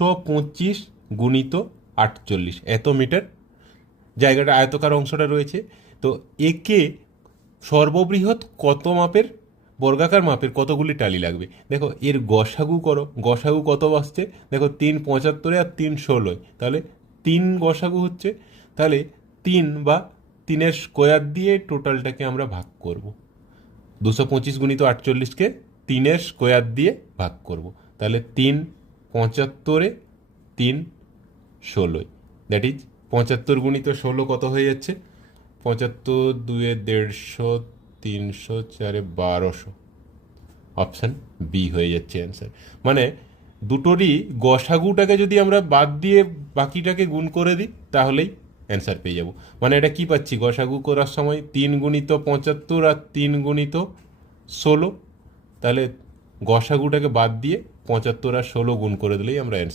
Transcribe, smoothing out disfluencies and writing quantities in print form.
225 গুণিত 48 এত মিটার জায়গাটা আয়তকার অংশটা রয়েছে। তো একে সর্ববৃহৎ কত মাপের বর্গাকার মাপের কতগুলি টালি লাগবে? দেখো এর গসাগু করো, গসাগু কত আসছে দেখো, 3 75 আর 3 16, তাহলে 3 গসাগু হচ্ছে, তাহলে 3 বা 3-এর স্কোয়ার দিয়ে টোটালটাকে আমরা ভাগ করব। 225 গুণিত 48কে 3-এর স্কোয়ার দিয়ে ভাগ করব, তাহলে 3 75 3 16, দ্যাট ইজ 75 গুণিত 16 কত হয়ে যাচ্ছে? 75 2-এ 150, 300 4-এ 1200, অপশান বি হয়ে যাচ্ছে অ্যান্সার। মানে দুটোরই গসাগুটাকে যদি আমরা বাদ দিয়ে বাকিটাকে গুণ করে দিই তাহলেই অ্যান্সার পেয়ে যাব। মানে এটা কি পাচ্ছি, গসাগু করার সময় 3 গুণিত 75 আর 3 গুণিত 16, তাহলে গসাগুটাকে বাদ দিয়ে 75 আর 16 গুণ করে দিলেই আমরা অ্যান্সার